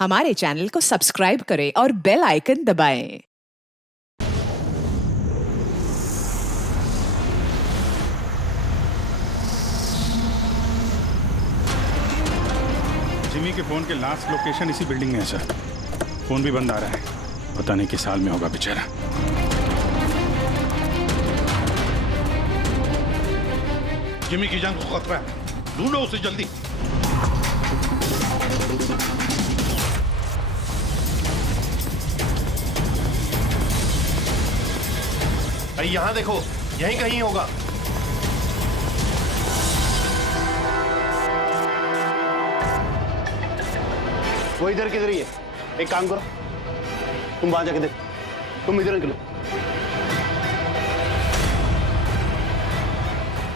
हमारे चैनल को सब्सक्राइब करें और बेल आइकन दबाएं। जिमी के फोन के लास्ट लोकेशन इसी बिल्डिंग में है सर। फोन भी बंद आ रहा है, पता नहीं किस साल में होगा बेचारा। जिमी की जान को खतरा है, ढूंढो उसे जल्दी। भाई यहाँ देखो, यहीं कहीं होगा। वो इधर किधर ही है। एक काम करो, तुम वहां जाके देखो, तुम इधर निकलो।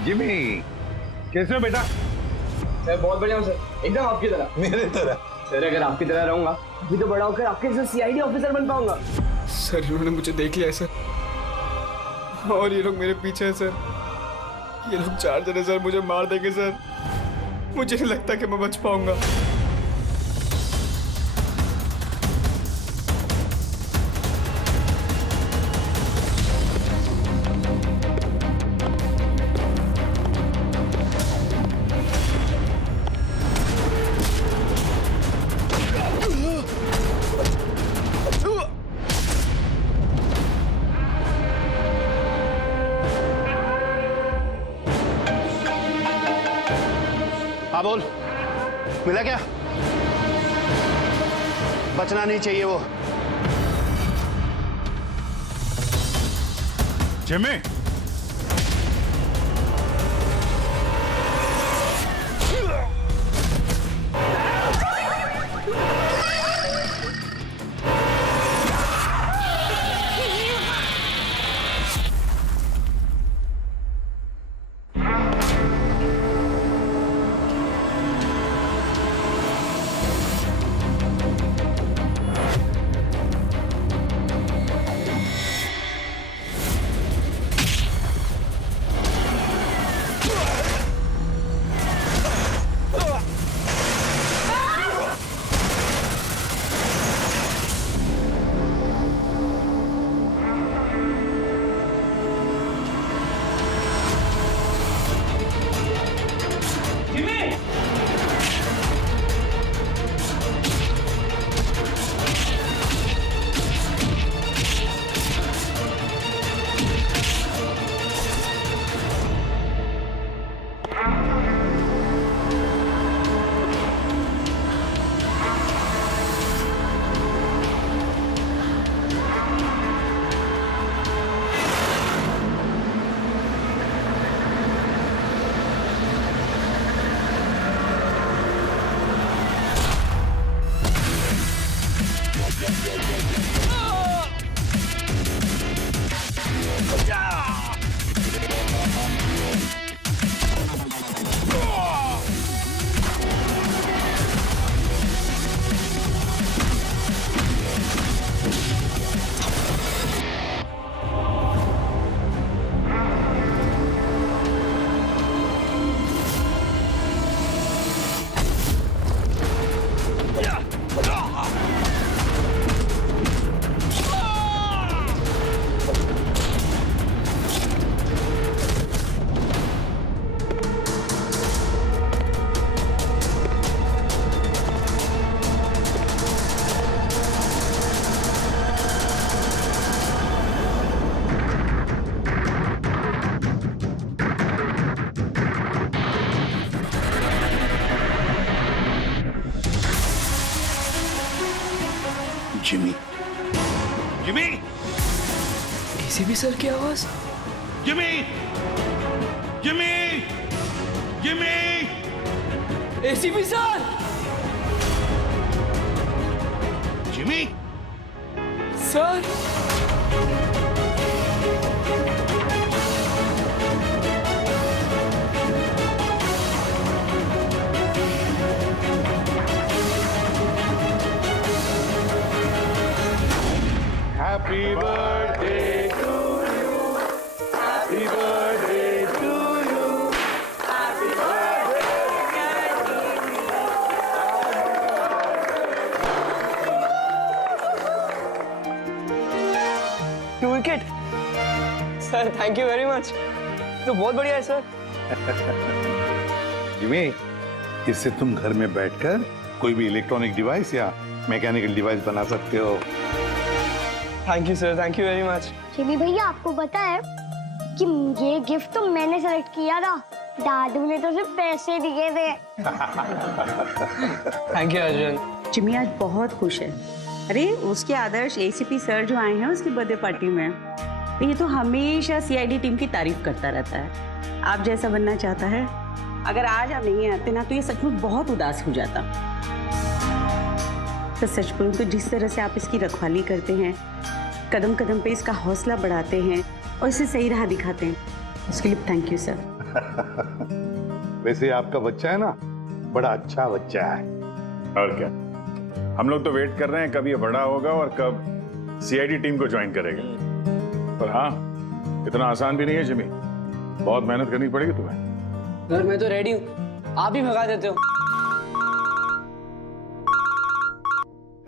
जिमी, कैसे हो बेटा? सर बहुत बढ़िया हूँ सर, एकदम आपकी तरह। मेरे तरह? सर अगर आपकी तरह रहूंगा अभी तो बड़ा होकर आपके जैसे सीआईडी ऑफिसर बन पाऊंगा। सर इन्होंने मुझे देख लिया है सर, और ये लोग मेरे पीछे हैं सर। ये लोग 4 जने सर मुझे मार देंगे सर। मुझे नहीं लगता कि मैं बच पाऊंगा। हाँ बोल, मिला क्या? बचना नहीं चाहिए वो। Jimmy, Jimmy, Jimmy, ACP sir की आवाज। Jimmy, Jimmy, Jimmy. ACP sir! Jimmy, sir! Happy birthday to you, happy birthday to you, happy birthday. 2 wicket. Sir thank you very much, तो बहुत बढ़िया है सर। जिमी, इससे तुम घर में बैठकर कोई भी इलेक्ट्रॉनिक डिवाइस या मैकेनिकल डिवाइस बना सकते हो। Thank you sir, thank you very much. Jimmy भैया आपको पता है कि ये गिफ्ट तो मैंने सेलेक्ट किया था, दादू ने तो सिर्फ पैसे दिए थे। Thank you Arjun. जिमी आज बहुत खुश है। अरे उसके आदर्श एसीपी सर जो आए हैं उसकी बर्थडे पार्टी में, तो ये तो हमेशा सीआईडी टीम की तारीफ करता रहता है। आप जैसा बनना चाहता है। अगर आज आप नहीं आते ना तो ये सचमुच बहुत उदास हो जाता। तो सच बोलूं तो जिस तरह से आप इसकी रखवाली करते हैं, कदम कदम पे इसका हौसला बढ़ाते हैं और इसे सही राह दिखाते हैं, उसके लिए थैंक यू सर। वैसे आपका बच्चा है ना, बड़ा अच्छा बच्चा है। और क्या, हम लोग तो वेट कर रहे हैं कब ये बड़ा होगा और कब सीआईडी टीम को ज्वाइन करेगा। पर हाँ, इतना आसान भी नहीं है जिमी, बहुत मेहनत करनी पड़ेगी तुम्हें। सर मैं तो रेडी हूँ, आप ही भगा देते हो।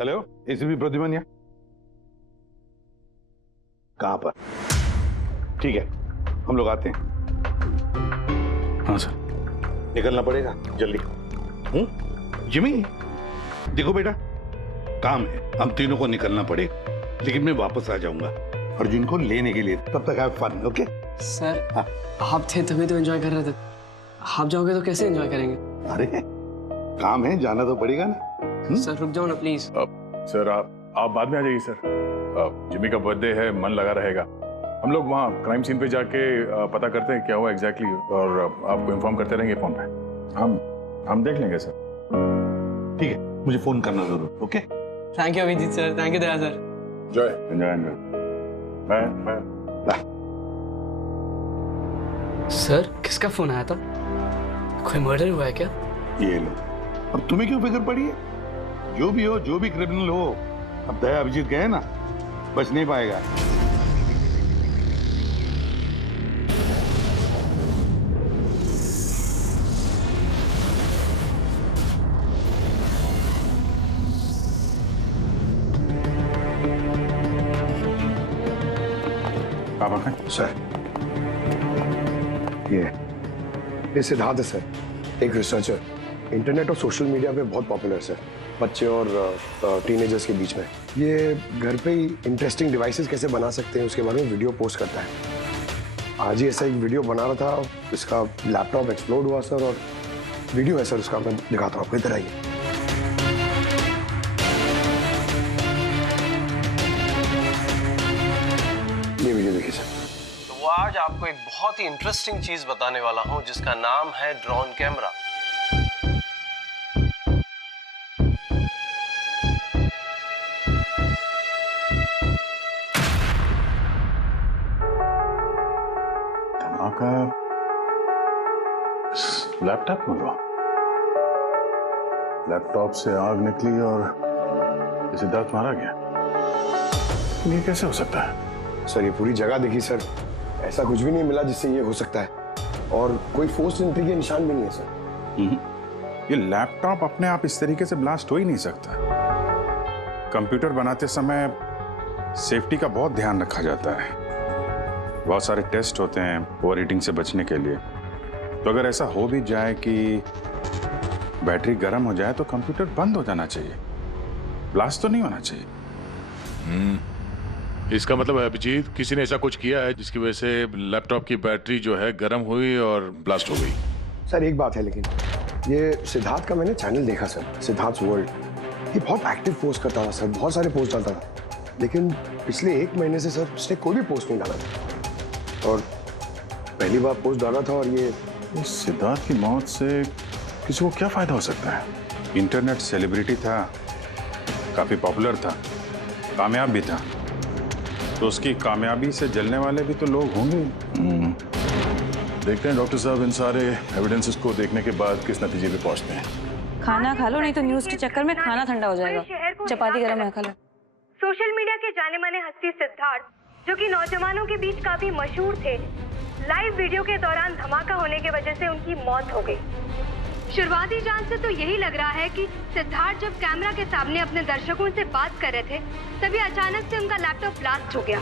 हेलो, एसीपी प्रद्युमन यहाँ? कहाँ पर? ठीक है, हम लोग आते हैं। हाँ सर। निकलना पड़ेगा जल्दी। जिमी, देखो बेटा, काम है, हम तीनों को निकलना पड़ेगा, लेकिन मैं वापस आ जाऊंगा अर्जुन को लेने के लिए। तब तक हैव फन, ओके? सर हाँ। आप थे तभी तो एंजॉय कर रहे थे, आप जाओगे तो कैसे एंजॉय करेंगे? अरे काम है, जाना तो पड़ेगा ना। सर रुक जाओ ना प्लीज। सर आप बाद में आ जाइए सर। जिमी का बर्थडे है, मन लगा रहेगा। हम लोग वहाँ क्राइम सीन पे जाके पता करते हैं क्या हुआ एग्जैक्टली, और आपको इन्फॉर्म करते रहेंगे फोन पे। हम देख लेंगे सर। ठीक है, मुझे फोन करना जरूर, okay? Thank you Abhijeet sir, thank you Daya sir. Enjoy. Bye. Sir किसका फोन आया था? कोई मर्डर हुआ है क्या? ये लो, अब तुम्हें क्यों फिक्र पड़ी है? जो भी हो, जो भी क्रिमिनल हो, अब दया अभिजीत गए ना, बच नहीं पाएगा। सर ये सिद्धार्थ है सर, एक रिसर्चर, इंटरनेट और सोशल मीडिया पे बहुत पॉपुलर सर, बच्चे और टीनेजर्स के बीच में। ये घर पे ही इंटरेस्टिंग डिवाइसेस कैसे बना सकते हैं उसके बारे में वीडियो पोस्ट करता है। आज ही ऐसा एक वीडियो बना रहा था, इसका लैपटॉप एक्सप्लोड हुआ सर, और वीडियो है सर उसका, मैं दिखाता हूँ आपको, इधर आइए। ये वीडियो देखिए सर। तो आज आपको एक बहुत ही इंटरेस्टिंग चीज बताने वाला हूं जिसका नाम है ड्रोन कैमरा। धमाका लैपटॉप में हुआ। लैपटॉप से आग निकली और सिद्धार्थ मारा गया। ये कैसे हो सकता है? सर ये पूरी जगह देखी सर, ऐसा कुछ भी नहीं मिला जिससे ये हो सकता है, और कोई फोर्स एंट्री के निशान भी नहीं है सर। ये लैपटॉप अपने आप इस तरीके से ब्लास्ट हो ही नहीं सकता। कंप्यूटर बनाते समय सेफ्टी का बहुत ध्यान रखा जाता है, बहुत सारे टेस्ट होते हैं ओवर हीटिंग से बचने के लिए। तो अगर ऐसा हो भी जाए कि बैटरी गर्म हो जाए तो कंप्यूटर बंद हो जाना चाहिए, ब्लास्ट तो नहीं होना चाहिए। इसका मतलब है अभिजीत, किसी ने ऐसा कुछ किया है जिसकी वजह से लैपटॉप की बैटरी जो है गर्म हुई और ब्लास्ट हो गई। सर एक बात है, लेकिन ये सिद्धार्थ का मैंने चैनल देखा सर, सिद्धार्थ वर्ल्ड, ये बहुत एक्टिव पोस्ट करता था सर, बहुत सारे पोस्ट डालता था, लेकिन पिछले 1 महीने से सर उसने कोई भी पोस्ट नहीं डाला था, और पहली बार पोस्ट डाला था। और ये सिद्धार्थ की मौत से किसी को क्या फायदा हो सकता है? इंटरनेट सेलिब्रिटी था, काफी पॉपुलर था, कामयाब भी था, तो उसकी कामयाबी से जलने वाले भी तो लोग होंगे। देखते हैं डॉक्टर साहब इन सारे एविडेंसेस को देखने के बाद किस नतीजे पे पहुंचते हैं। खाना खा लो, नहीं तो न्यूज के चक्कर में खाना ठंडा हो जाएगा। चपाती गरम है, खा लो। सोशल मीडिया के जाने माने हस्ती सिद्धार्थ, जो कि नौजवानों के बीच काफी मशहूर थे, लाइव वीडियो के दौरान धमाका होने की वजह से उनकी मौत हो गई। शुरुआती जांच से तो यही लग रहा है कि सिद्धार्थ जब कैमरा के सामने अपने दर्शकों से बात कर रहे थे, तभी अचानक से उनका लैपटॉप ब्लास्ट हो गया।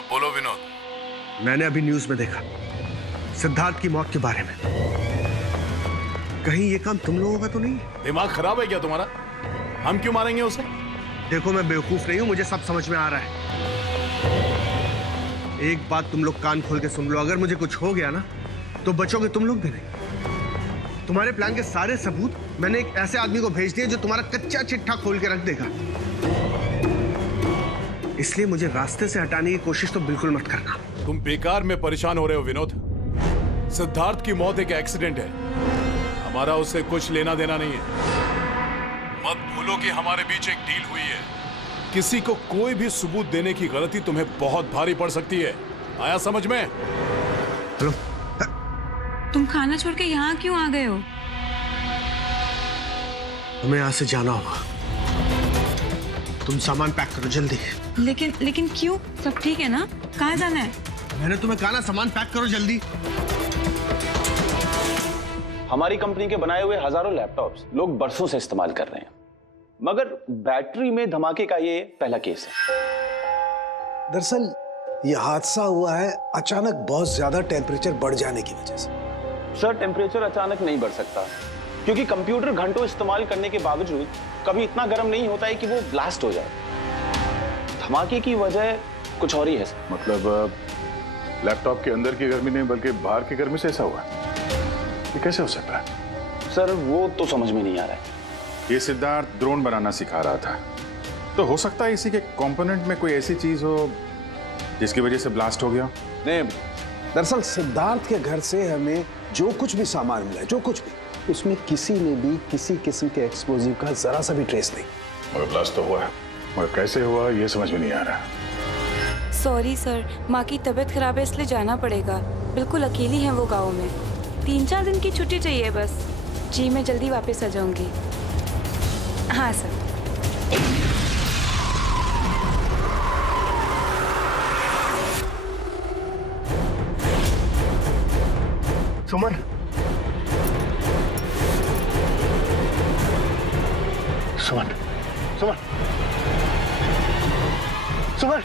हाँ बोलो विनोद। मैंने अभी न्यूज में देखा सिद्धार्थ की मौत के बारे में। कहीं ये काम तुम लोगों का तो नहीं है? दिमाग खराब है क्या तुम्हारा? हम क्यों मारेंगे उसे? देखो मैं बेवकूफ नहीं हूं, मुझे सब समझ में आ रहा है। एक बात तुम लोग कान खोल के सुन लो, अगर मुझे कुछ हो गया ना तो बचोगे तुम लोग भी नहीं। तुम्हारे प्लान के सारे सबूत मैंने एक ऐसे आदमी को भेज दिए जो तुम्हारा कच्चा चिट्ठा खोल के रख देगा। इसलिए मुझे रास्ते से हटाने की कोशिश तो बिल्कुल मत करना। तुम बेकार में परेशान हो रहे हो विनोद। सिद्धार्थ की मौत एक एक्सीडेंट है, हमारा उससे कुछ लेना देना नहीं है। मत भूलो कि हमारे बीच एक डील हुई है। किसी को कोई भी सबूत देने की गलती तुम्हें बहुत भारी पड़ सकती है। आया समझ में? हेलो, तुम खाना छोड़ के यहाँ क्यों आ गए हो? हमें यहाँ से जाना होगा। तुम सामान पैक करो जल्दी। लेकिन क्यों? सब ठीक है ना? कहाँ जाना है? मैंने तुम्हें कहा ना सामान पैक करो जल्दी। हमारी कंपनी के बनाए हुए हजारों लैपटॉप्स लोग बरसों से इस्तेमाल कर रहे हैं, मगर बैटरी में धमाके का ये पहला केस है। दरअसल ये हादसा हुआ है अचानक बहुत ज्यादा टेम्परेचर बढ़ जाने की वजह से। सर, टेम्परेचर अचानक नहीं बढ़ सकता, क्योंकि कंप्यूटर घंटों इस्तेमाल करने के बावजूद कभी इतना गर्म नहीं होता है कि वो ब्लास्ट हो जाए। धमाके की वजह कुछ और ही है। मतलब लैपटॉप के अंदर की गर्मी नहीं बल्कि बाहर की गर्मी से ऐसा हुआ? ये कैसे हो सकता है? सर, वो तो समझ में नहीं आ रहा है। ये सिद्धार्थ ड्रोन बनाना सिखा रहा था, तो हो सकता है इसी के कंपोनेंट में कोई ऐसी चीज हो जिसकी वजह से ब्लास्ट हो गया। नहीं, दरअसल सिद्धार्थ के घर से हमें जो कुछ भी सामान मिला, जो कुछ भी, उसमें किसी ने भी किसी किस्म के एक्सप्लोजिव का जरा सा भी ट्रेस नहीं। मगर ब्लास्ट तो हुआ है, मगर कैसे हुआ ये समझ में नहीं आ रहा। सॉरी सर, माँ की तबीयत खराब है इसलिए जाना पड़ेगा। बिल्कुल अकेली हैं वो गाँव में। 3-4 दिन की छुट्टी चाहिए बस। जी मैं जल्दी वापस आ जाऊंगी। हाँ सर। सुमन, सुमन, सुमन, सुमन, सुमन,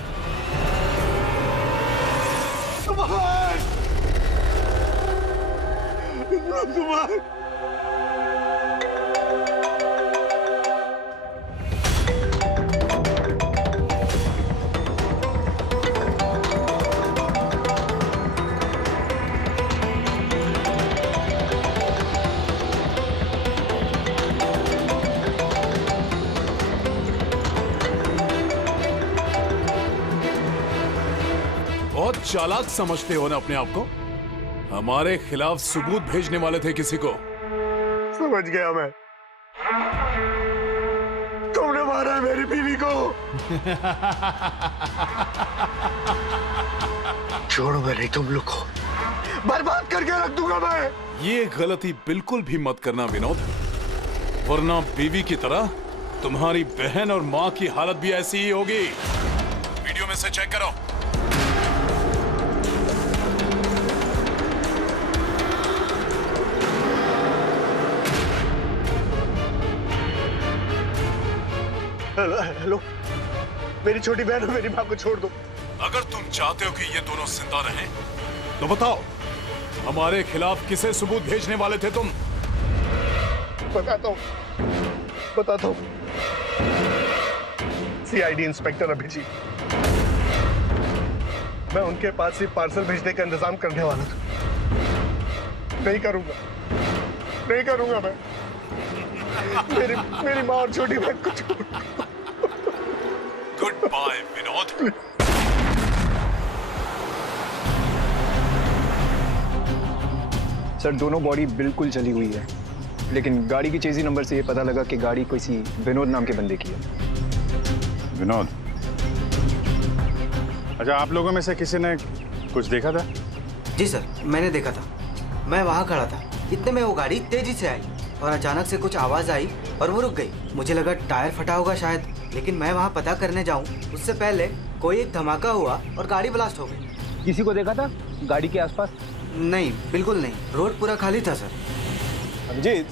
बहुत चालाक समझते हो ना अपने आप को। हमारे खिलाफ सबूत भेजने वाले थे किसी को। समझ गया मैं। तुमने मारा है मेरी बीवी को। छोड़ूंगा नहीं तुम लोग को, बर्बाद करके रख दूंगा मैं। ये गलती बिल्कुल भी मत करना विनोद, वरना बीवी की तरह तुम्हारी बहन और माँ की हालत भी ऐसी ही होगी। वीडियो में से चेक करो। हेलो, मेरी छोटी बहन और मेरी माँ को छोड़ दो। अगर तुम चाहते हो कि ये दोनों जिंदा रहें, तो बताओ हमारे खिलाफ किसे सबूत भेजने वाले थे तुम? बताता हूँ, बताता हूँ। CID inspector Abhijeet. मैं उनके पास ही पार्सल भेजने का इंतजाम करने वाला था। नहीं करूंगा, नहीं करूंगा मैं। मेरी माँ और छोटी बहन को छोड़। Good bye Vinod. सर, दोनों बॉडी बिल्कुल जली हुई है, लेकिन गाड़ी की चेजी नंबर से ये पता लगा कि गाड़ी किसी विनोद नाम के बंदे की है। विनोद? अच्छा, आप लोगों में से किसी ने कुछ देखा था? जी सर, मैंने देखा था। मैं वहाँ खड़ा था, इतने में वो गाड़ी तेजी से आई और अचानक से कुछ आवाज आई और वो रुक गई। मुझे लगा टायर फटा होगा शायद, लेकिन मैं वहाँ पता करने जाऊँ उससे पहले कोई एक धमाका हुआ और गाड़ी ब्लास्ट हो गई। किसी को देखा था गाड़ी के आसपास? नहीं, बिल्कुल नहीं। रोड पूरा खाली था सर। अभिजीत,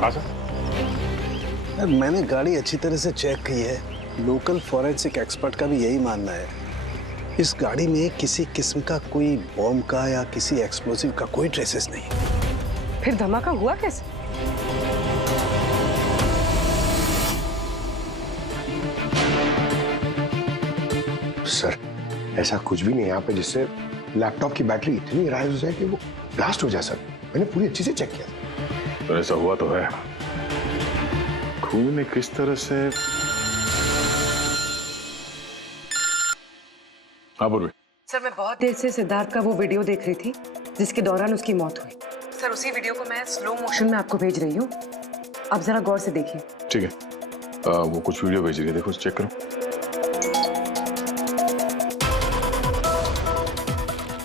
हाँ सर। मैंने गाड़ी अच्छी तरह से चेक की है, लोकल फॉरेंसिक एक्सपर्ट का भी यही मानना है। इस गाड़ी में किसी किस्म का कोई बॉम्ब का या किसी एक्सप्लोसिव का कोई ट्रेसेस नहीं। फिर धमाका हुआ कैसे? सर ऐसा कुछ भी नहीं है यहाँ पे जिससे लैपटॉप की बैटरी इतनी राइज हो जाए कि वो ब्लास्ट हो जाए। सर मैंने पूरी अच्छी से चेक किया। तो ऐसा हुआ तो है। खून ने किस तरह से। हाँ पूर्वी। सर मैं बहुत देर से सिद्धार्थ का वो वीडियो देख रही थी जिसके दौरान उसकी मौत हुई। सर उसी वीडियो को मैं स्लो मोशन में आपको भेज रही हूँ, आप जरा गौर से देखिए। ठीक है, वो कुछ वीडियो भेज रही है, देखो चेक करो।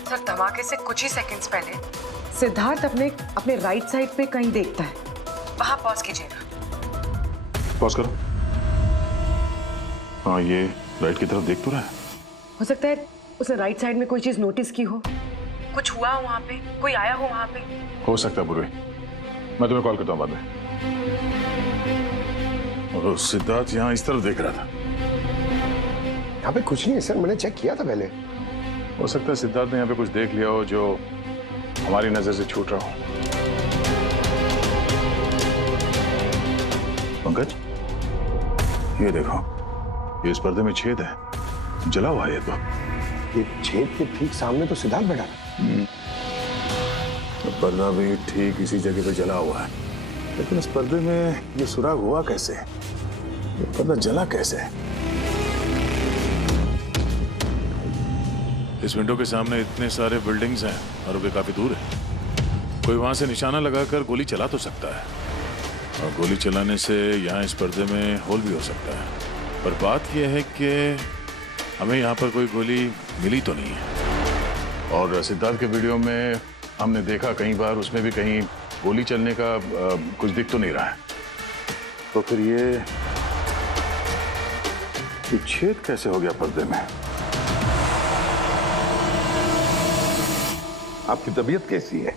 सर धमाके से कुछ ही सेकंड्स पहले सिद्धार्थ अपने राइट साइड पे कहीं देखता है, वहां पॉज कीजिएगा। पॉज करो। हाँ ये राइट की तरफ देख तो रहा है। हो सकता है उसने राइट साइड में कोई चीज नोटिस की हो, कुछ हुआ हो वहां पे, कोई आया हो वहां पे। हो सकता है पूर्वी, मैं तुम्हें कॉल करता हूँ बाद में। और सिद्धार्थ यहाँ इस तरफ देख रहा था। यहाँ पे कुछ नहीं है सर, मैंने चेक किया था पहले। हो सकता है सिद्धार्थ ने यहाँ पे कुछ देख लिया हो जो हमारी नजर से छूट रहा हो। पंकज ये देखो, ये इस पर्दे में छेद है, जला हुआ है। तो ये छेद के ठीक सामने तो सिद्धार्थ बैठा है। तो पर्दा भी ठीक इसी जगह पे जला हुआ है, लेकिन इस पर्दे में ये सुराग हुआ कैसे? ये पर्दा जला कैसे? इस विंडो के सामने इतने सारे बिल्डिंग्स हैं और वे काफी दूर है। कोई वहां से निशाना लगाकर गोली चला तो सकता है, और गोली चलाने से यहाँ इस पर्दे में होल भी हो सकता है। पर बात यह है कि हमें यहाँ पर कोई गोली मिली तो नहीं है। और सिद्धार्थ के वीडियो में हमने देखा कई बार, उसमें भी कहीं गोली चलने का कुछ दिख तो नहीं रहा है। तो फिर ये छेद कैसे हो गया पर्दे में? आपकी तबीयत कैसी है?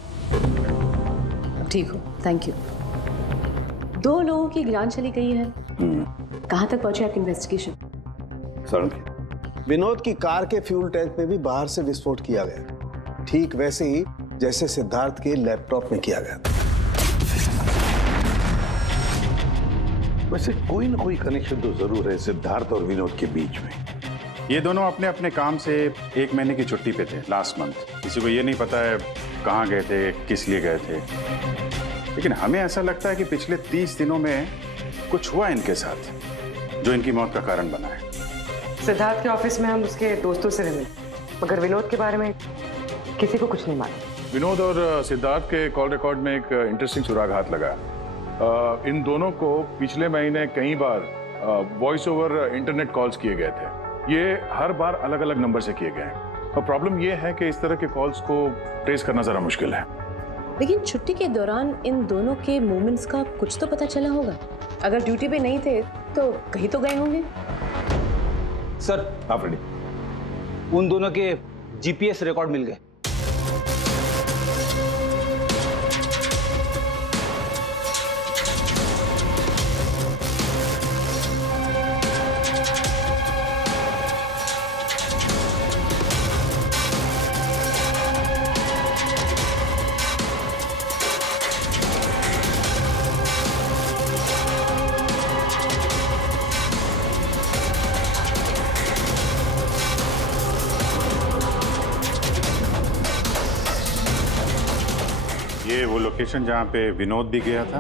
ठीक हो, थैंक यू। 2 लोगों की जान चली गई है। कहाँ तक पहुंचे आपकी इन्वेस्टिगेशन? विनोद की कार के फ्यूल टैंक में भी बाहर से विस्फोट किया गया, ठीक वैसे ही जैसे सिद्धार्थ के लैपटॉप में किया गया। वैसे कोई ना कोई कनेक्शन तो जरूर है सिद्धार्थ और विनोद के बीच में। ये दोनों अपने अपने काम से 1 महीने की छुट्टी पे थे लास्ट मंथ। किसी को ये नहीं पता है कहाँ गए थे, किस लिए गए थे, लेकिन हमें ऐसा लगता है कि पिछले 30 दिनों में कुछ हुआ इनके साथ जो इनकी मौत का कारण बना है। सिद्धार्थ के ऑफिस में हम उसके दोस्तों से मिले, मगर विनोद के बारे में किसी को कुछ नहीं मालूम। विनोद और सिद्धार्थ के कॉल रिकॉर्ड में एक इंटरेस्टिंग सुराग हाथ लगा। इन दोनों को पिछले महीने कई बार वॉइस ओवर इंटरनेट कॉल्स किए गए थे। ये हर बार अलग अलग नंबर से किए गए, और प्रॉब्लम ये है कि इस तरह के कॉल्स को ट्रेस करना जरा मुश्किल है। लेकिन छुट्टी के दौरान इन दोनों के मूवमेंट्स का कुछ तो पता चला होगा। अगर ड्यूटी पे नहीं थे तो कहीं तो गए होंगे। सर आप रेडी? उन दोनों के जीपीएस रिकॉर्ड मिल गए। ये वो लोकेशन जहाँ पे विनोद भी गया था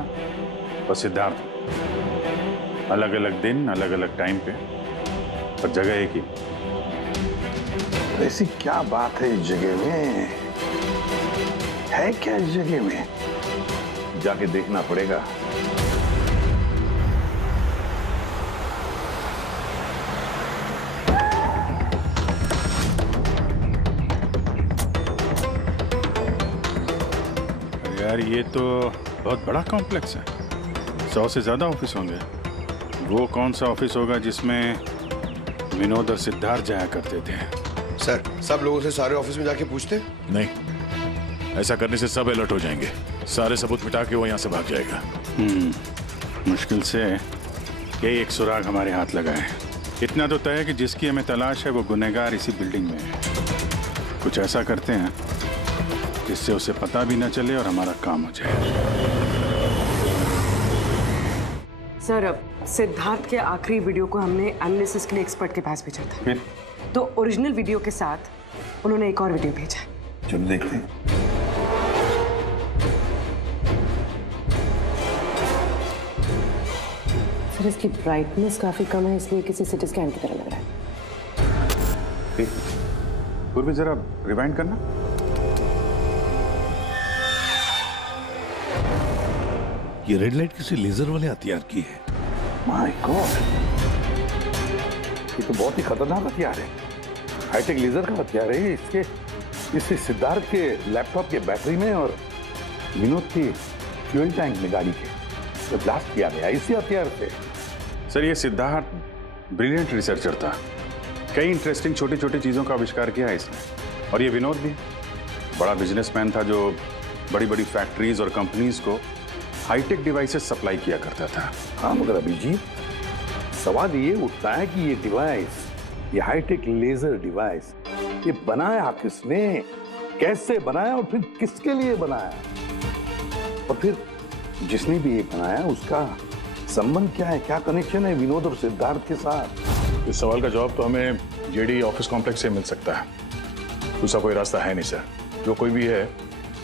और सिद्धार्थ। अलग अलग दिन, अलग अलग टाइम पे, पर जगह एक ही। ऐसी क्या बात है इस जगह में? है क्या इस जगह में? जाके देखना पड़ेगा। यार ये तो बहुत बड़ा कॉम्प्लेक्स है, 100 से ज्यादा ऑफिस होंगे। वो कौन सा ऑफिस होगा जिसमें विनोद और सिद्धार्थ जाया करते थे? सर सब लोगों से सारे ऑफिस में जाके पूछते? नहीं, ऐसा करने से सब अलर्ट हो जाएंगे। सारे सबूत मिटा के वो यहाँ से भाग जाएगा। मुश्किल से यही एक सुराग हमारे हाथ लगा है। इतना तो तय है कि जिसकी हमें तलाश है वो गुनहगार इसी बिल्डिंग में है। कुछ ऐसा करते हैं जिससे उसे पता भी न चले और हमारा काम हो जाए। सर, अब सिद्धार्थ के आखिरी वीडियो को हमने एनालिसिस के लिए एक्सपर्ट के पास भेजा था। फिर? तो ओरिजिनल वीडियो के साथ उन्होंने एक और वीडियो भेजा। चलो देखते हैं। सर, इसकी ब्राइटनेस काफी कम है, इसलिए किसी सिटी स्कैन की तरह लग रहा है। पूर्वी जरा रिवाइंड करना। ये रेड लाइट किसी लेजर वाले हथियार की है। माय गॉड, ये तो बहुत ही खतरनाक हथियार है। हाईटेक लेजर का हथियार है। इससे सिद्धार्थ के लैपटॉप के बैटरी में और विनोद की फ्यूल टैंक में गाड़ी के तो ब्लास्ट किया गया इसी हथियार से। सर, ये सिद्धार्थ ब्रिलियंट रिसर्चर था। कई इंटरेस्टिंग छोटी छोटी चीज़ों का आविष्कार किया है इसने। और ये विनोद भी बड़ा बिजनेसमैन था जो बड़ी बड़ी फैक्ट्रीज और कंपनीज को हाईटेक डिवाइसेस सप्लाई किया करता था। हाँ, मगर अभिजीत, सवाल ये उठता है कि ये डिवाइस, ये हाईटेक लेजर डिवाइस, ये बनाया किसने, कैसे बनाया और फिर किसके लिए बनाया, और फिर जिसने भी ये बनाया उसका संबंध क्या है, क्या कनेक्शन है विनोद और सिद्धार्थ के साथ? इस सवाल का जवाब तो हमें जेडी ऑफिस कॉम्प्लेक्स से मिल सकता है। दूसरा कोई रास्ता है नहीं सर। जो कोई भी है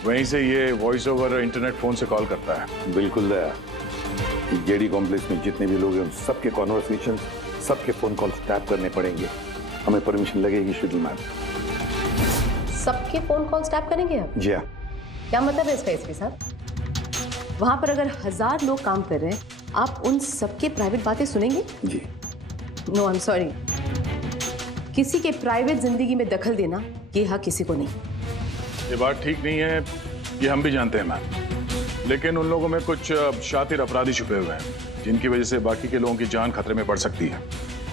वहीं से ये वॉइस ओवर इंटरनेट फोन से कॉल करता है। बिल्कुल दया। जेडी कॉम्प्लेक्स में जितने भी लोग हैं सबके कॉन्वर्सेशन, सबके फोन कॉल्स टैप करने पड़ेंगे। हमें परमिशन लगेगी शीतल मैम। सबके फोन कॉल टैप करेंगे आप? जी हाँ। क्या मतलब है इसका एसपी साहब? वहां पर अगर 1000 लोग काम कर रहे हैं, आप उन सबके प्राइवेट बातें सुनेंगे? जी। No, I am sorry. किसी के प्राइवेट जिंदगी में दखल देना ये हक किसी को नहीं। ये बात ठीक नहीं है, ये हम भी जानते हैं मैम। लेकिन उन लोगों में कुछ शातिर अपराधी छुपे हुए हैं जिनकी वजह से बाकी के लोगों की जान खतरे में पड़ सकती है।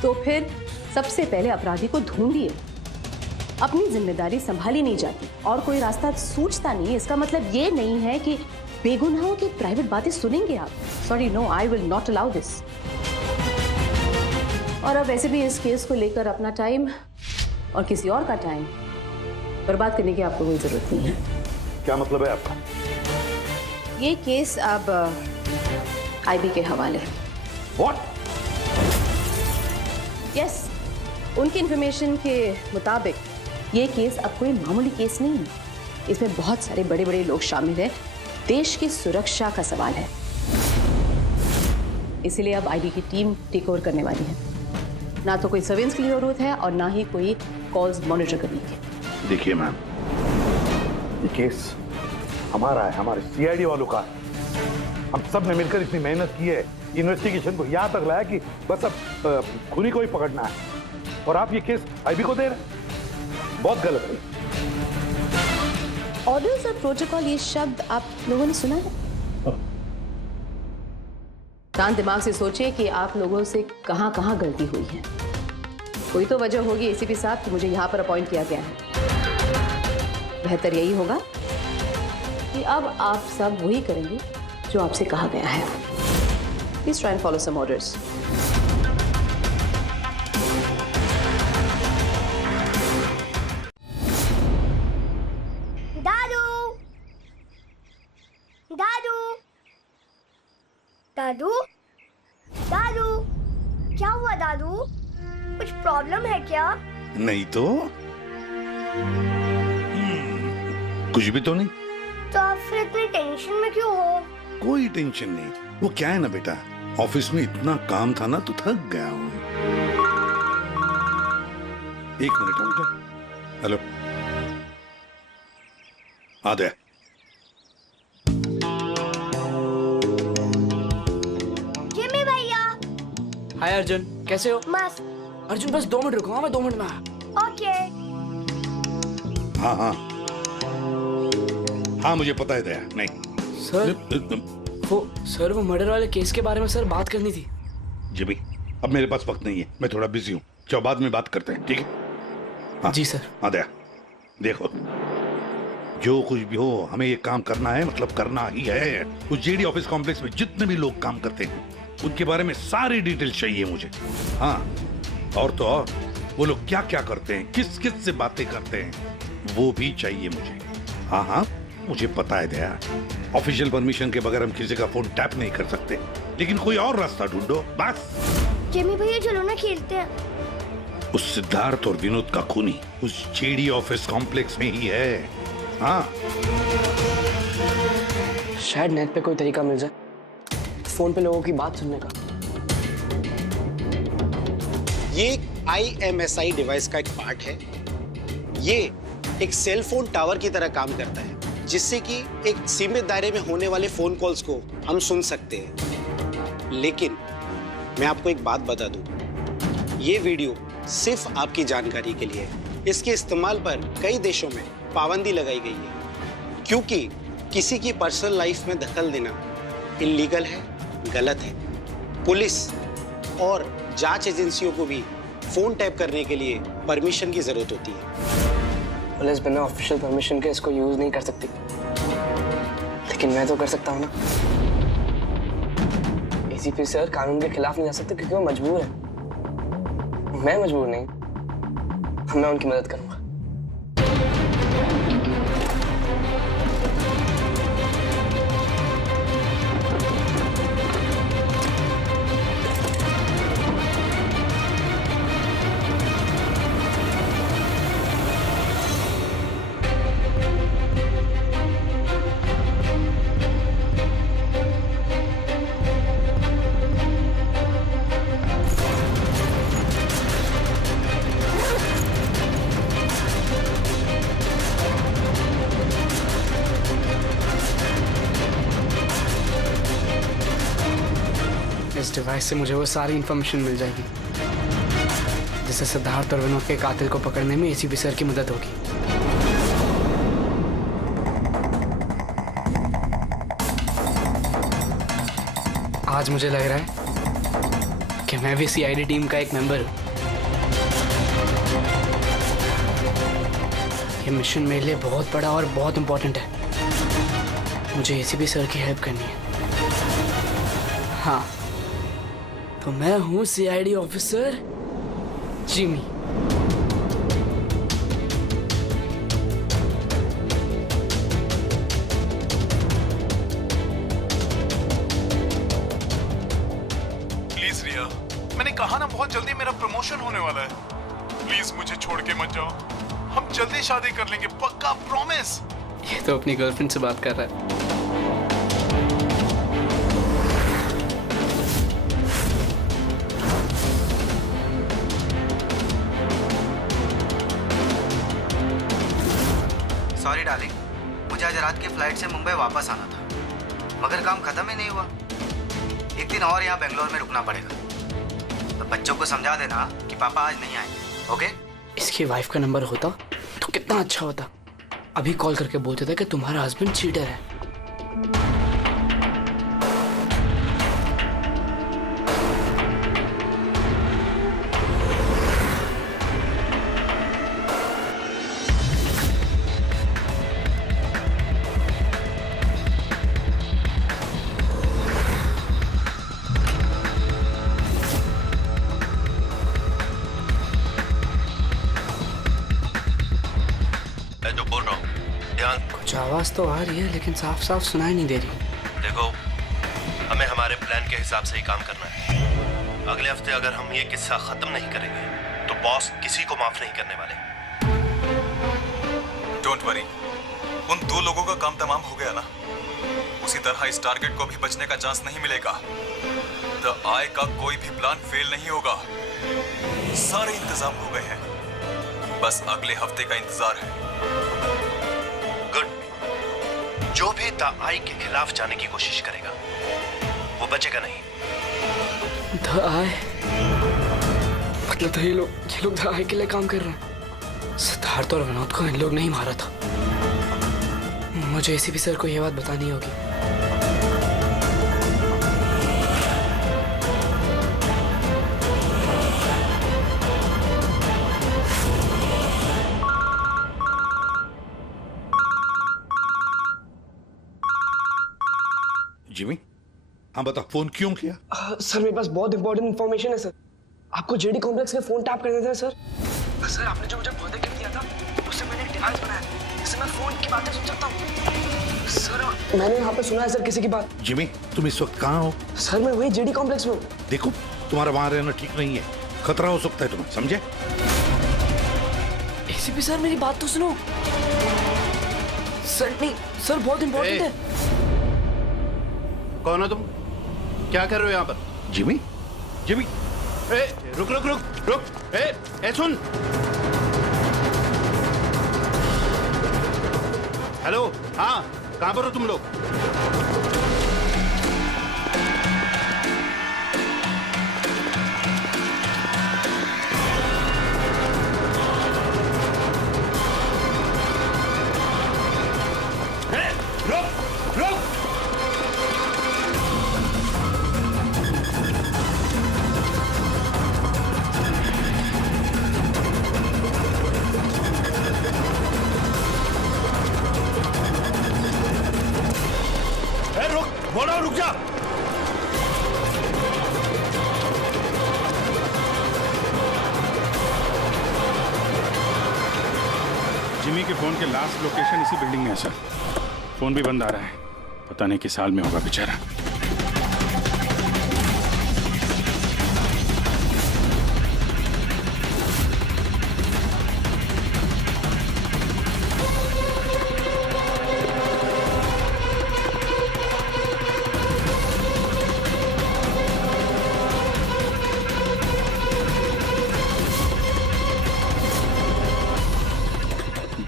तो फिर सबसे पहले अपराधी को ढूंढिए। अपनी जिम्मेदारी संभाली नहीं जाती और कोई रास्ता सूझता नहीं, इसका मतलब ये नहीं है कि बेगुनाहों की प्राइवेट बातें सुनेंगे आप। Sorry, no, I will not allow this. और अब वैसे भी इस केस को लेकर अपना टाइम और किसी और का टाइम बर्बाद करने की आपको कोई जरूरत नहीं है। क्या मतलब है आपका? ये केस अब आईबी के हवाले। What? यस, उनकी इंफॉर्मेशन के मुताबिक ये केस अब कोई मामूली केस नहीं है। इसमें बहुत सारे बड़े बड़े लोग शामिल हैं। देश की सुरक्षा का सवाल है, इसीलिए अब आईबी की टीम टेक ओवर करने वाली है। ना तो कोई सर्वेलेंस की जरूरत है और ना ही कोई कॉल्स मॉनिटर करने की। देखिए मैम, ये केस हमारा है, हमारे सीआईडी वालों का। हम सब ने मिलकर इतनी मेहनत की है, इन्वेस्टिगेशन को यहाँ तक लाया कि बस अब खूनी को ही पकड़ना है, और आप ये केस आईबी को दे रहे हैं। बहुत गलत है। ऑर्डर्स और प्रोटोकॉल, ये शब्द आप लोगों ने सुना है? शांत दिमाग से सोचिए कि आप लोगों से कहां कहां गलती हुई है। कोई तो वजह होगी एसीपी साहब कि मुझे यहां पर अपॉइंट किया गया है। बेहतर यही होगा कि अब आप सब वही करेंगे जो आपसे कहा गया है। Please try and follow some orders. दादू, दादू, क्या हुआ दादू? कुछ प्रॉब्लम है क्या? नहीं तो कुछ भी तो नहीं। तो आप फिर इतनी टेंशन में क्यों हो? कोई टेंशन नहीं। वो क्या है ना बेटा, ऑफिस में इतना काम था ना तो थक गया हूँ। एक मिनट बेटा। हेलो, आ गया। जिमी भैया। हाय अर्जुन, कैसे हो? मस्त। अर्जुन बस 2 मिनट रुको, मैं 2 मिनट में आया। ओके। हाँ हाँ हाँ, मुझे पता है दया। नहीं सर, वो मर्डर वाले केस के बारे में सर बात करनी थी। जिमी, अब मेरे पास वक्त नहीं है, मैं थोड़ा बिजी हूँ। चलो बाद में बात करते हैं, ठीक है? हाँ, जी सर। हाँ दया, देखो जो कुछ भी हो हमें ये काम करना है, मतलब करना ही है। उस जेडी ऑफिस कॉम्प्लेक्स में जितने भी लोग काम करते हैं उनके बारे में सारी डिटेल चाहिए मुझे। हाँ, और तो और वो लोग क्या क्या करते हैं, किस किस से बातें करते हैं, वो भी चाहिए मुझे। हाँ हाँ, मुझे पता है दया, ऑफिशियल परमिशन के बगैर हम किसी का फोन टैप नहीं कर सकते, लेकिन कोई और रास्ता ढूंढो बस। जिमी भैया चलो ना खेलते हैं। उस सिद्धार्थ और विनोद का खूनी उस जेडी ऑफिस कॉम्प्लेक्स में ही है। हाँ, शायद नेट पे कोई तरीका मिल जाए फोन पे लोगों की बात सुनने का। ये IMSI डिवाइस का एक पार्ट है। ये एक सेल फोन टावर की तरह काम करता है, जिससे कि एक सीमित दायरे में होने वाले फोन कॉल्स को हम सुन सकते हैं। लेकिन मैं आपको एक बात बता दूं, ये वीडियो सिर्फ आपकी जानकारी के लिए है। इसके इस्तेमाल पर कई देशों में पाबंदी लगाई गई है, क्योंकि किसी की पर्सनल लाइफ में दखल देना इल्लीगल है, गलत है। पुलिस और जांच एजेंसियों को भी फोन टैप करने के लिए परमिशन की जरूरत होती है। पुलिस बिना ऑफिशियल परमिशन के इसको यूज नहीं कर सकती, लेकिन मैं तो कर सकता हूँ ना। ACP सर कानून के खिलाफ नहीं जा सकते क्योंकि वो मजबूर है। मैं मजबूर नहीं, मैं उनकी मदद करूंगा। इस डिवाइस से मुझे वो सारी इंफॉर्मेशन मिल जाएगी जिससे सिद्धार्थ और विनोद के कातिल को पकड़ने में ACP सर की मदद होगी। आज मुझे लग रहा है कि मैं भी CID टीम का एक मेंबर हूं। ये मिशन मेरे लिए बहुत बड़ा और बहुत इंपॉर्टेंट है। मुझे ACP सर की हेल्प करनी है। हाँ, तो मैं हूं CID ऑफिसर जिमी। प्लीज रिया, मैंने कहा ना बहुत जल्दी मेरा प्रमोशन होने वाला है। प्लीज मुझे छोड़ के मत जाओ, हम जल्दी शादी कर लेंगे, पक्का, प्रॉमिस। ये तो अपनी गर्लफ्रेंड से बात कर रहा है। सॉरी डार्लिंग, मुझे आज रात की फ्लाइट से मुंबई वापस आना था, मगर काम खत्म ही नहीं हुआ। एक दिन और यहाँ बेंगलोर में रुकना पड़ेगा। तो बच्चों को समझा देना कि पापा आज नहीं आएंगे, ओके? इसकी वाइफ का नंबर होता तो कितना अच्छा होता। अभी कॉल करके बोलते थे कि तुम्हारा हस्बैंड चीटर है। कुछ आवाज तो आ रही है लेकिन साफ साफ सुनाई नहीं दे रही। देखो, हमें हमारे प्लान के हिसाब से ही काम करना है। अगले हफ्ते अगर हम ये किस्सा खत्म नहीं करेंगे तो बॉस किसी को माफ नहीं करने वाले। डोंट वरी, उन दो लोगों का काम तमाम हो गया ना। उसी तरह इस टारगेट को भी बचने का चांस नहीं मिलेगा। द आई का कोई भी प्लान फेल नहीं होगा। सारे इंतजाम हो गए हैं, बस अगले हफ्ते का इंतजार है। जो भी द आई के खिलाफ जाने की कोशिश करेगा वो बचेगा नहीं। द आई मतलब तो ये लोग द आई के लिए काम कर रहे हैं। सिद्धार्थ और विनोद को इन लोग नहीं मारा था। मुझे ACP सर को ये बात बतानी होगी। जिमी, हाँ बता, फोन क्यों किया? सर मेरे पास बहुत इंपॉर्टेंट इंफॉर्मेशन है सर। आपको जेडी कॉम्प्लेक्स के फोन टैप करने थे सर। सर आपने जो मुझे बर्थडे गिफ्ट दिया था उससे मैंने एक डिवाइस बनाया जिससे मैं फोन की बातें सुन सकता हूँ। सर मैंने यहाँ पे सुना है सर किसी की बात। जिमी तुम इस वक्त कहाँ हो? सर मैं वही जेडी कॉम्प्लेक्स में हूँ। देखो तुम्हारा वहां रहना ठीक नहीं है, खतरा हो सकता है तुम्हें, समझे? एसीपी सर मेरी बात तो सुनो। सर नहीं सर बहुत इंपॉर्टेंट है। कौन हो तुम? क्या कर रहे हो यहाँ पर? जिमी जिमी रुक रुक रुक रुक सुन। हेलो हाँ कहाँ पर हो तुम लोग? रुक जा। जिमी के फोन के लास्ट लोकेशन इसी बिल्डिंग में है सर। फोन भी बंद आ रहा है, पता नहीं किस हाल में होगा बेचारा।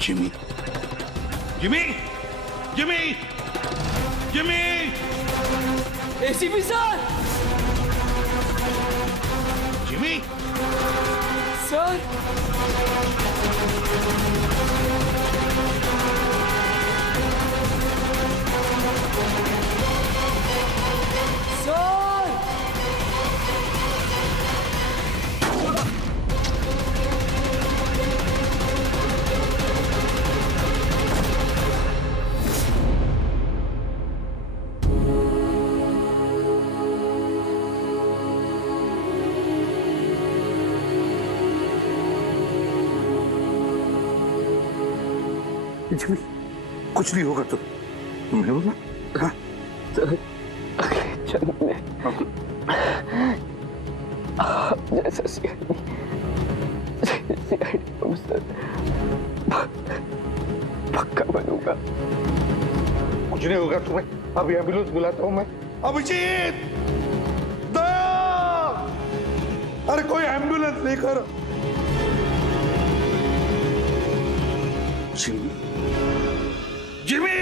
Jimmy Jimmy Jimmy Jimmy ACP sir. Jimmy sir Jimmy कुछ नहीं होगा तुम्हें होगा? हाँ जन्म में जैसा सीआईडी पक्का बनूंगा। कुछ नहीं होगा तुम्हें, अभी एम्बुलेंस बुलाता हूँ मैं। अभिजीत दया, अरे कोई एम्बुलेंस लेकर। जिमी जिमी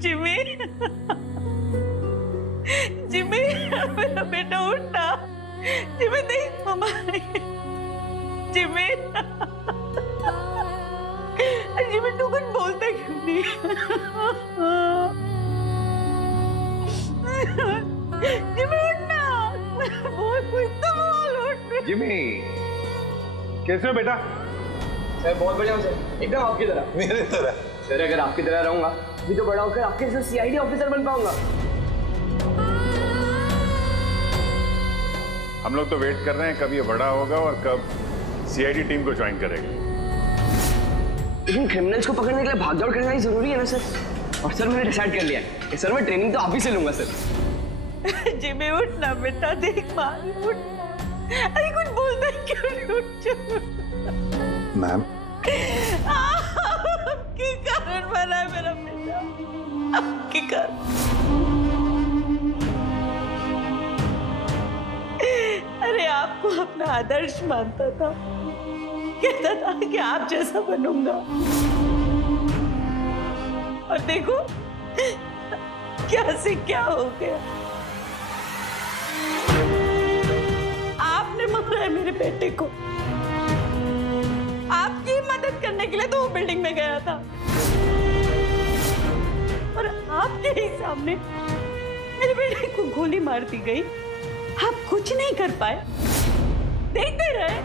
जिमी जिमी मेरा बेटा उठना। जिमी नहीं मम्मा जिमी जिमी तू कुछ बोलता क्यों नहीं? जिमी उठना, बोल कुछ तो बोल उठ। जिमी कैसे हो बेटा? सर बहुत बढ़िया हूँ सर, एकदम आपकी तरह। मेरे तरह? सर अगर आपकी तरह रहूंगा भी तो बड़ा होकर आपके जैसे सीआईडी ऑफिसर बन पाऊंगा। हम लोग तो वेट कर रहे हैं कब ये बड़ा होगा और कब सीआईडी टीम को ज्वाइन करेगा। लेकिन क्रिमिनल्स को पकड़ने के लिए भागदौड़ करना ही जरूरी है ना सर। और सर मैंने डिसाइड कर लिया है कि सर मैं ट्रेनिंग तो आप ही से लूंगा सर। जिमी उठना बेटा, देख मार उठ। अरे कुछ बोलता क्यों नहीं? उठ मैम आपके कारण बना है मेरा बेटा, आपके कारण। अरे आपको अपना आदर्श मानता था, कहता था कि आप जैसा बनूंगा, और देखो क्या से क्या हो गया। आपने मारा है मेरे बेटे को। आपकी मदद करने के लिए तो वो बिल्डिंग में गया था, और आपके ही सामने मेरे बेटे को गोली मार दी गई। आप कुछ नहीं कर पाए, देखते रहे।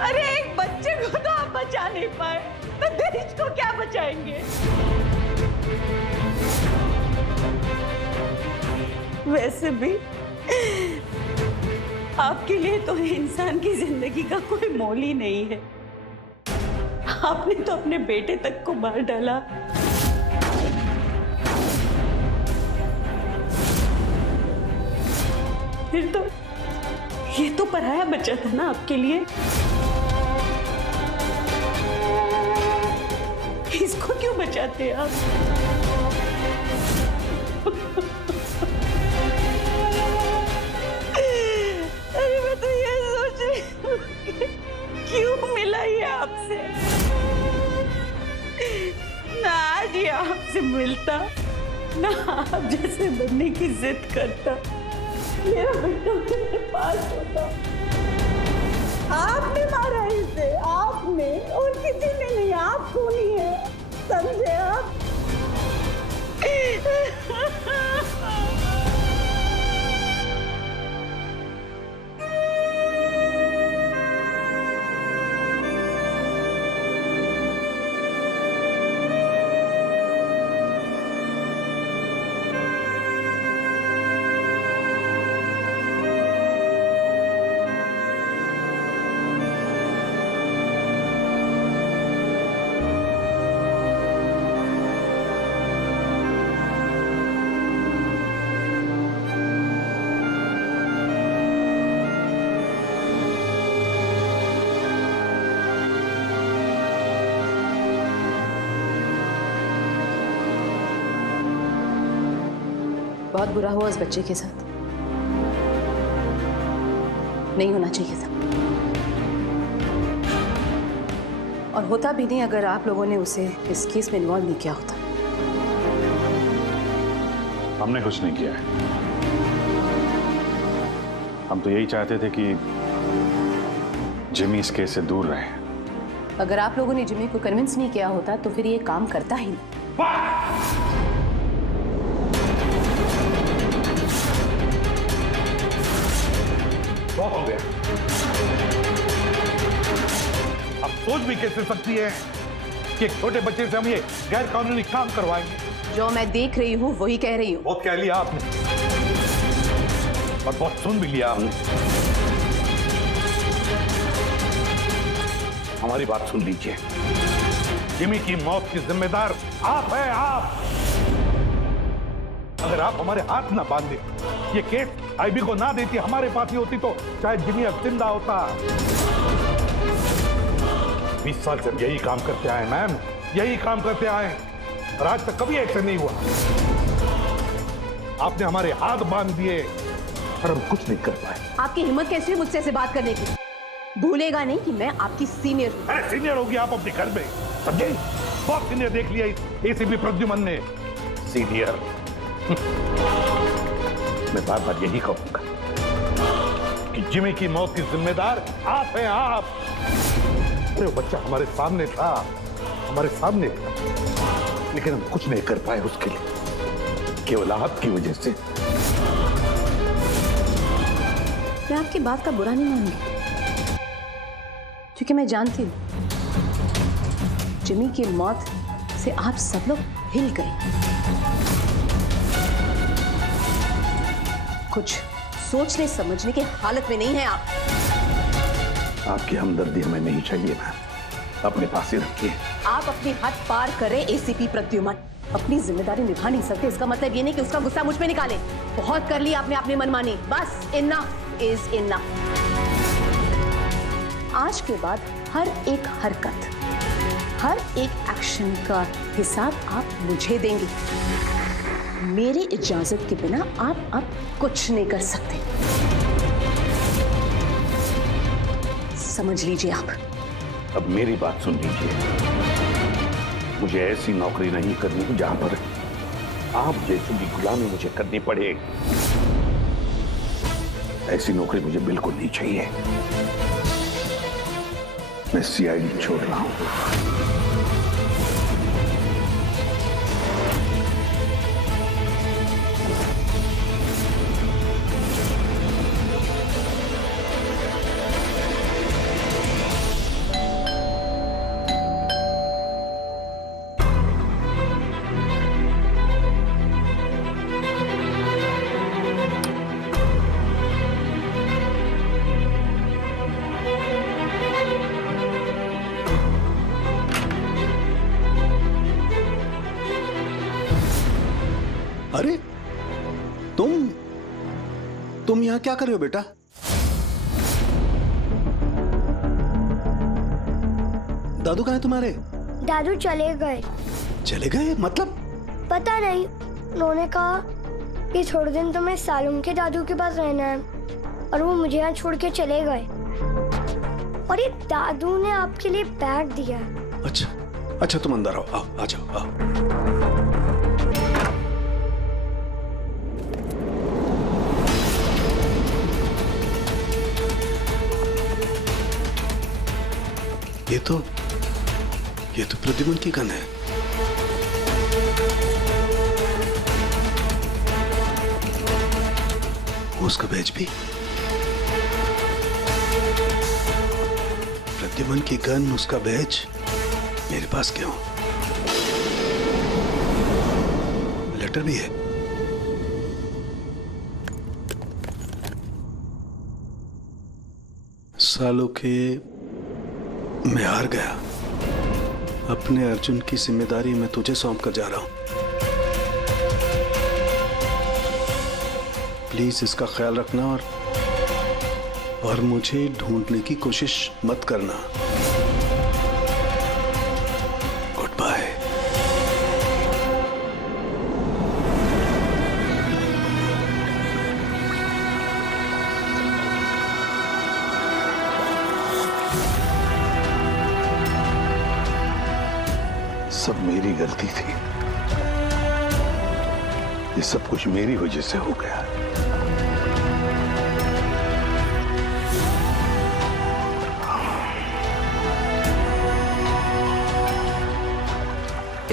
अरे एक बच्चे को तो आप बचा नहीं पाए, तो देश को क्या बचाएंगे? वैसे भी आपके लिए तो इंसान की जिंदगी का कोई मोल ही नहीं है। आपने तो अपने बेटे तक को मार डाला। फिर तो ये तो पराया बच्चा था ना आपके लिए। इसको क्यों बचाते आप? अरे मैं तो ये सोच रही हूँ क्यों मिला ये आपसे। ना आज ये आपसे मिलता, ना आप जैसे बनने की जिद करता, मेरा बेटा मेरे पास होता। आपने मारा इसे, आपने, और किसी ने नहीं, आप खूनी है, समझे आप? बहुत बुरा हुआ उस बच्चे के साथ, नहीं होना चाहिए था। और होता भी नहीं अगर आप लोगों ने उसे इस केस में इन्वॉल्व नहीं किया होता। हमने कुछ नहीं किया है। हम तो यही चाहते थे कि जिमी इस केस से दूर रहे। अगर आप लोगों ने जिमी को कन्विंस नहीं किया होता तो फिर ये काम करता ही नहीं। बहुत हो गया। अब सोच भी कैसे सकती है कि एक छोटे बच्चे से हम ये गैर कानूनी काम करवाएंगे? जो मैं देख रही हूँ वही कह रही हूँ। बहुत कह लिया आपने और बहुत सुन भी लिया हमने। हमारी बात सुन लीजिए। जिमी की मौत की जिम्मेदार आप है, आप। अगर आप हमारे हाथ ना बांधे, ये केस आईबी को ना देती, हमारे पास ही होती, तो शायद जिमी अब जिंदा होता। 20 साल से यही काम करते आए मैम, यही काम करते आए और आज तक कभी एक्शन नहीं हुआ। आपने हमारे हाथ बांध दिए और हम कुछ नहीं कर पाए। आपकी हिम्मत कैसी है मुझसे ऐसे बात करने की? भूलेगा नहीं कि मैं आपकी सीनियर हूँ। सीनियर होगी आप अपने घर में, समझे? बहुत सीनियर देख लिया एसीपी प्रद्युमन ने। सीनियर मैं बार बार यही कहूंगा कि जिमी की मौत की जिम्मेदार आप हैं, आप। अरे वो बच्चा हमारे सामने था, हमारे सामने था, लेकिन हम कुछ नहीं कर पाए उसके लिए, केवल आपकी वजह से। मैं आपकी बात का बुरा नहीं मानूंगी, क्योंकि मैं जानती हूँ जिमी की मौत से आप सब लोग हिल गए। कुछ सोचने समझने की हालत में नहीं है आप। आपकी हमदर्दी हमें नहीं चाहिए मैम, अपने पास ही रखिए। आप अपनी हद पार करें एसीपी प्रद्युमन। अपनी जिम्मेदारी निभा नहीं सकते, इसका मतलब ये नहीं कि उसका गुस्सा मुझ पे निकाले। बहुत कर लिया आपने अपनी मनमानी, बस इनफ इज इनफ। आज के बाद हर एक हरकत, हर एक एक्शन का हिसाब आप मुझे देंगे। मेरी इजाजत के बिना आप अब कुछ नहीं कर सकते, समझ लीजिए आप। अब मेरी बात सुन लीजिए। मुझे ऐसी नौकरी नहीं करनी जहां पर आप जैसी की गुलामी मुझे करनी पड़े। ऐसी नौकरी मुझे बिल्कुल नहीं चाहिए। मैं सीआईडी छोड़ रहा हूं। अरे तुम यहाँ क्या कर रहे हो बेटा? दादू कहाँ है तुम्हारे? दादू चले गए। चले गए मतलब? पता नहीं, उन्होंने कहा कि थोड़े दिन तुम्हें सालुम के दादू के पास रहना है और वो मुझे यहाँ छोड़ के चले गए। और ये दादू ने आपके लिए बैग दिया। अच्छा तुम अंदर आओ, आ जाओ, आओ। ये तो प्रद्युमन की गन है। उसका बैच भी। प्रद्युमन की गन, उसका बैच मेरे पास क्यों? लेटर भी है। सालों के मैं हार गया। अपने अर्जुन की जिम्मेदारी मैं तुझे सौंप कर जा रहा हूं। प्लीज इसका ख्याल रखना और मुझे ढूंढने की कोशिश मत करना। Good bye. सब मेरी गलती थी। ये सब कुछ मेरी वजह से हो गया।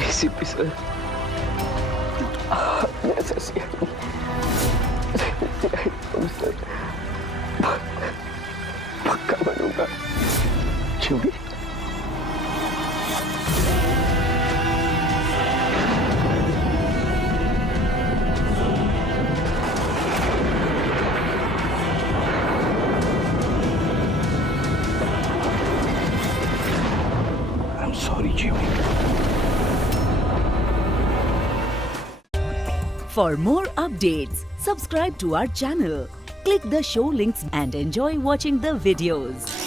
एसीपी सर, पक्का बनूंगा। क्योंकि Sorry, Jimmy. For more updates, subscribe to our channel, click the show links and enjoy watching the videos.